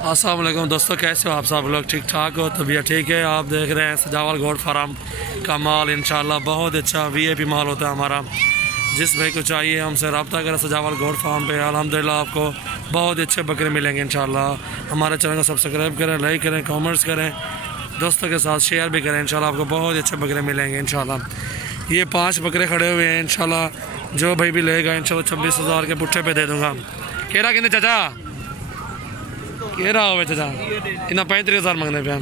अस्सलाम वालेकुम दोस्तों, कैसे हो आप सब लोग? ठीक ठाक हो? तबीयत ठीक है? आप देख रहे हैं सजावल गोट फार्म का माल। इंशाल्लाह बहुत अच्छा वीआईपी माल होता है हमारा। जिस भाई को चाहिए हमसे रब्ता करें सजावल गोट फार्म पे। अल्हम्दुलिल्लाह आपको बहुत अच्छे बकरे मिलेंगे इंशाल्लाह। हमारे चैनल को सब्सक्राइब करें, लाइक करें, कॉमेंट्स करें, दोस्तों के साथ शेयर भी करें। इंशाल्लाह आपको बहुत अच्छे बकरे मिलेंगे इंशाल्लाह। ये 5 बकरे खड़े हुए हैं इंशाल्लाह। जो भाई भी लेगा इंशाल्लाह 26,000 के पुट्ठे पे दे दूँगा। केरा कितने चाचा? केरा हो चाचा? इन्हें 35,000 मंगने पे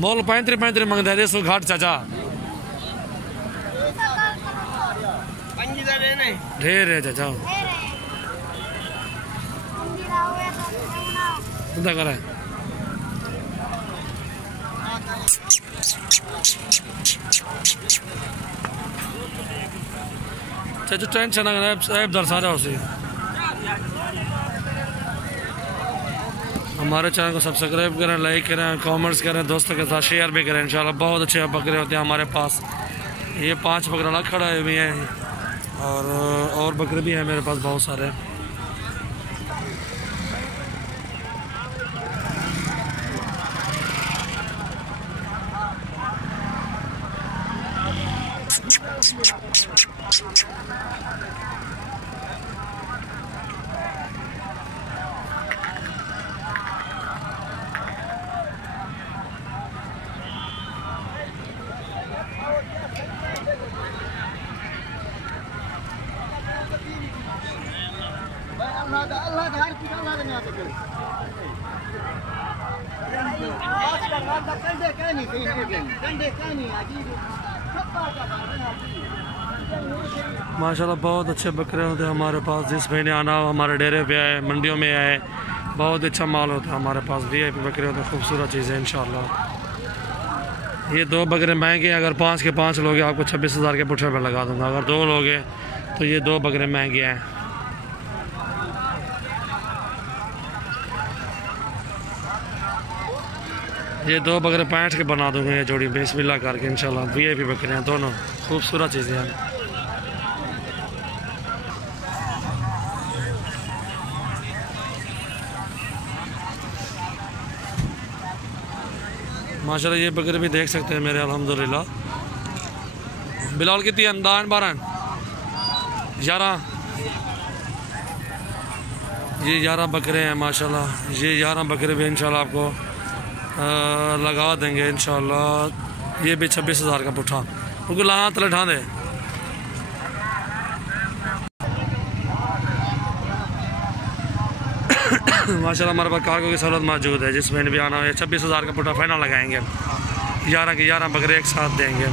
मोल 35 मंगते हैं। सो घाट चाचा ढेर है चाचा। कितना कर चाचा? टेंशन ऐप दर्शा जाओ उसे। हमारे चैनल को सब्सक्राइब करें, लाइक करें, कमेंट्स करें, दोस्तों के साथ शेयर भी करें इंशाल्लाह। बहुत अच्छे बकरे होते हैं हमारे पास। ये 5 बकरे अलग खड़े हुए हैं और बकरे भी हैं मेरे पास बहुत सारे। माशाल्लाह बहुत अच्छे बकरे होते हैं हमारे पास। जिस महीने आना हो हमारे डेरे पे आए, मंडियों में आए, बहुत अच्छा माल होता है हमारे पास। वीआईपी बकरे होते हैं, खूबसूरत चीज़ है इंशाल्लाह। ये 2 बकरे महंगे हैं। अगर 5 के 5 लोगे आपको 26,000 के पुट्ठे पे लगा दूंगा। अगर 2 लोगे तो ये 2 बकरे महंगे हैं। ये 2 बकरे 65 के बना दूंगा ये जोड़ी बिस्मिल्लाह करके इंशाल्लाह। वीआईपी बकरे हैं दोनों, खूबसूरत चीज़ें हैं। माशाल्लाह ये बकरे भी देख सकते हैं मेरे अल्हम्दुलिल्लाह। बिलाल कितनी अंदाज 12 11 ये 11 बकरे हैं माशाल्लाह। ये 11 बकरे भी इंशाल्लाह आपको लगा देंगे इंशाल्लाह। ये भी 26,000 का पुट्ठा। उनको लात लठा दे। माशाल्लाह हमारे पास कार्गो की सहूलत मौजूद है। जिस महीने भी आना हो 26,000 का पुट्ठा फाइनल लगाएंगे। 11 के 11 बकरे एक साथ देंगे।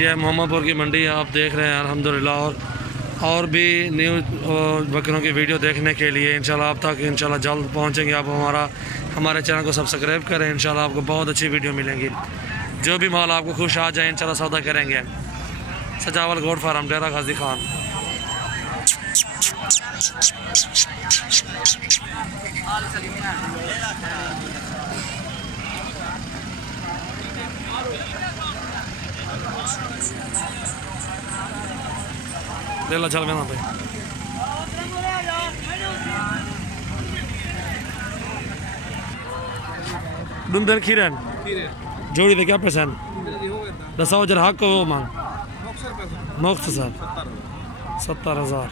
ये मोहम्मदपुर की मंडी है, आप देख रहे हैं अल्हम्दुलिल्लाह। और भी न्यू बकरों की वीडियो देखने के लिए इंशाल्लाह आप तक इंशाल्लाह जल्द पहुंचेंगे। आप हमारे चैनल को सब्सक्राइब करें इंशाल्लाह। आपको बहुत अच्छी वीडियो मिलेंगी। जो भी माल आपको खुश आ जाए इंशाल्लाह सौदा करेंगे। सजावल गोट फार्म, डेरा गाजी खान। ले ला चल पे डुंदर खीरन जोड़ी दे क्या पैसा दसाओ जरा हक वो मांग मुख्तसर 70,000।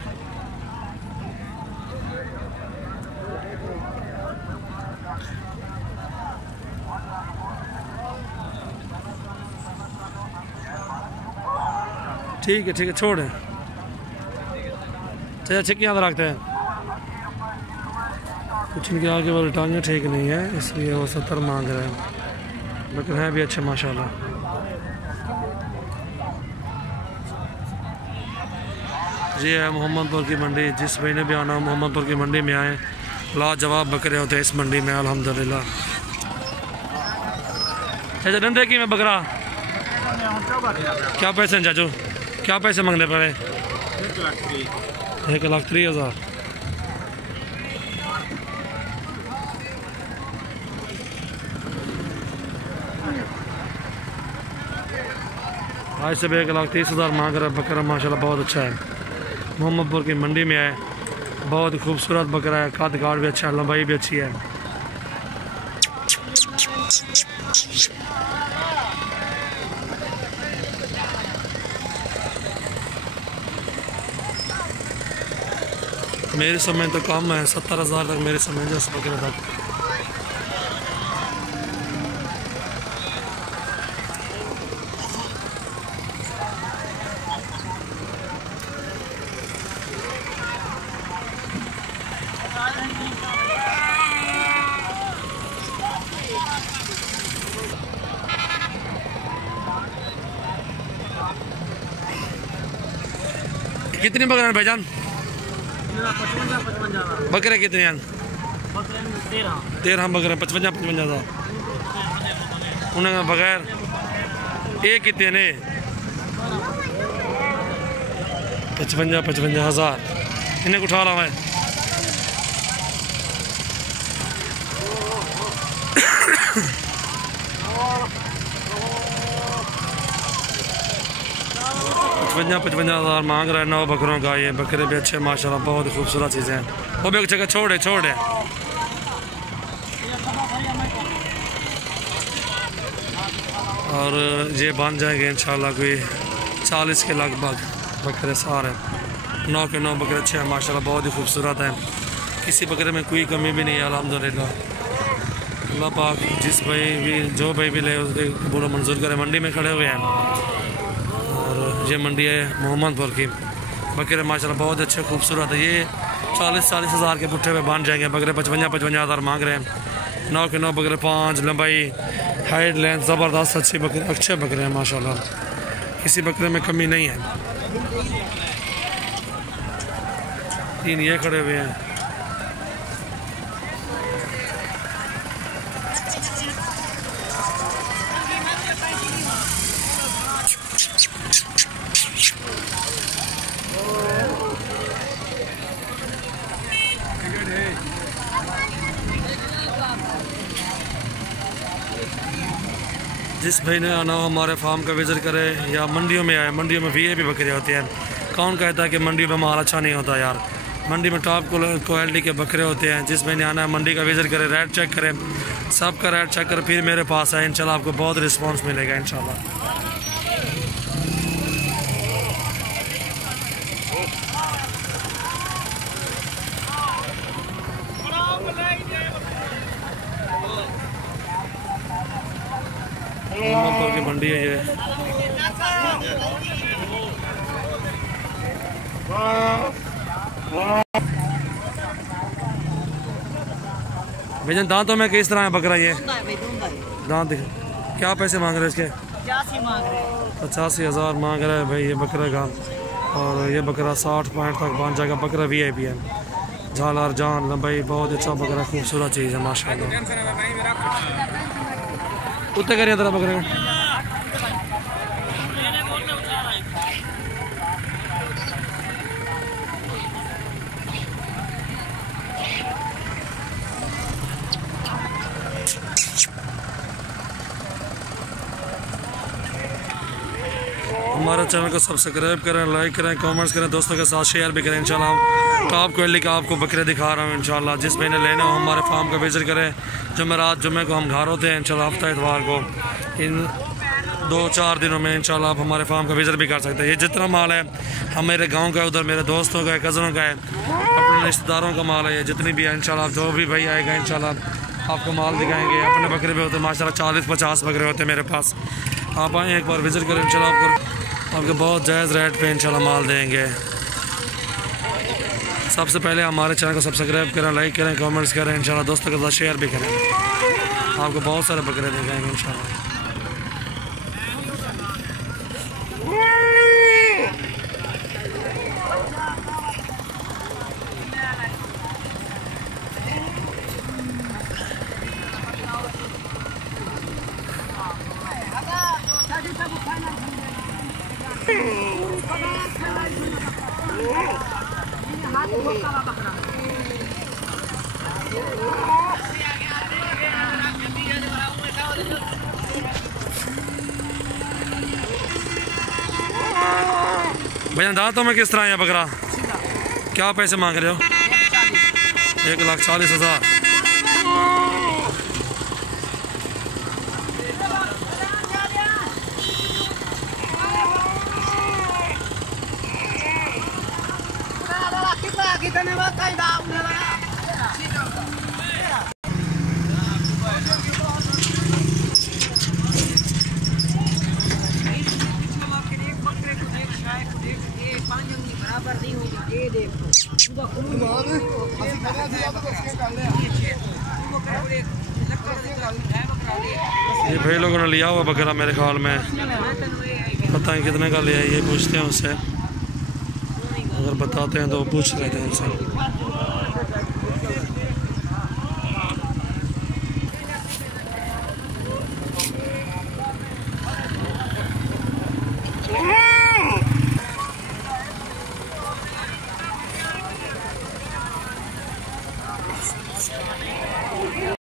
ठीक है छोड़ है चाचा। छिक्कियाँ तो रखते हैं कुछ इनके आगे वाली टांगें ठीक नहीं है इसलिए वो 70 मांग रहे हैं। लेकिन हैं भी अच्छे माशाल्लाह। ये है मोहम्मदपुर की मंडी। जिस महीने भी आना हो मोहम्मदपुर की मंडी में आए। लाजवाब बकरे होते हैं इस मंडी में अल्हम्दुलिल्लाह। चाचा धंधे की में बकरा क्या पैसे हैं चाचू? क्या पैसे मंगने पड़े? 1,30,000। आज से 1,30,000 मांग रहा है बकरा। माशाल्लाह बहुत अच्छा है। मोहम्मदपुर की मंडी में है, बहुत खूबसूरत बकरा है, कद काट भी अच्छा है, लंबाई भी अच्छी है। मेरे समय तो कम है, 70,000 तक मेरे समय जो बकरे तक। कितनी बकरे हैं भाईजान? बकरे कितने हैं? 13 बकरे, 55,000। उन्हें बगैर एक कितने ने? 55,000। इन्हें उठा रहा है। पचपन हज़ार मांग रहा है 9 बकरों का। ये बकरे भी अच्छे माशाल्लाह, बहुत खूबसूरत चीज़ें हैं। वो भी एक जगह छोड़ है। और ये बन जाएंगे इंशाल्लाह कोई 40 के लगभग बकरे सारे। 9 के 9 बकरे अच्छे हैं माशाल्लाह, बहुत ही खूबसूरत हैं। किसी बकरे में कोई कमी भी नहीं है अल्हम्दुलिल्लाह। अल्लाह पाक जिस भाई भी जो भाई भी ले उसके पूरा मंजूर करे। मंडी में खड़े हुए हैं और ये मंडी है मोहम्मदपुर की। बकरे माशाल्लाह बहुत अच्छे खूबसूरत है। ये 40 हज़ार के पुट्ठे पे बन जाएंगे बकरे। 55 हज़ार मांग रहे हैं। 9 के 9 बकरे, 5 लंबाई, हाइट, लेंथ ज़बरदस्त अच्छे बकरे हैं माशाल्लाह। किसी बकरे में कमी नहीं है। 3 ये खड़े हुए हैं। जिस भाई ने आना हो हमारे फार्म का विज़िट करे या मंडियों में आए। मंडियों में वीआईपी बकरे होते हैं। कौन कहता है कि मंडियों में माल अच्छा नहीं होता यार? मंडी में टॉप क्वालिटी के बकरे होते हैं। जिस भाई ने आना है मंडी का विज़िट करे, रेट चेक करें, सबका रेट चेक कर फिर मेरे पास आए। इंशाल्लाह आपको बहुत रिस्पॉन्स मिलेगा इंशाल्लाह। मोहम्मदपुर की मंडी है ये। भैया दांतों में किस तरह है बकरा? ये दांत दिख, क्या पैसे मांग रहे हैं इसके? 85,000 मांग रहा है भाई ये बकरे का। और ये बकरा 60-65 तक पहुँच जाएगा। बकरा वीआईपी है, झालर जान लंबाई बहुत अच्छा बकरा, खूबसूरत चीज़ है माशाल्लाह। कुत्ते करिए तेरा बकरे का। हमारे चैनल को सब्सक्राइब करें, लाइक करें, कमेंट्स करें, दोस्तों के साथ शेयर भी करें। इंशाल्लाह टॉप क्वालिटी का आपको बकरे दिखा रहा हूँ इंशाल्लाह। जिस महीने लेना हो हमारे फार्म का विजिट करें। जुमेरात जुम्मे को हम घर होते हैं इंशाल्लाह। हफ्ता इतवार को इन 2-4 दिनों में इंशाल्लाह आप हमारे फार्म का विजिट भी कर सकते हैं। ये जितना माल है हम मेरे गाँव का, उधर मेरे दोस्तों का है, कज़नों का है, अपने रिश्तेदारों का माल है। ये जितनी भी है इंशाल्लाह जो भी भाई आएगा इंशाल्लाह आपको माल दिखाएंगे। अपने बकरे भी होते हैं माशाल्लाह, 40-50 बकरे होते हैं मेरे पास। आप आएँ एक बार विज़िट करें इंशाल्लाह, आपको बहुत जायज़ रेट पे इंशाल्लाह माल देंगे। सबसे पहले हमारे चैनल को सब्सक्राइब करें, लाइक करें, कमेंट्स करें, इंशाल्लाह दोस्तों के साथ शेयर भी करें। आपको बहुत सारे बकरे दिखाएंगे इंशाल्लाह। भैया दांतों में किस तरह है बकरा? क्या पैसे मांग रहे हो? 1,40,000। ये भाई लोगों ने लिया हुआ बकरा मेरे ख्याल में पता नहीं कितने का लिया, ये पूछते हैं उससे, अगर बताते हैं तो पूछ लेते हैं उनसे।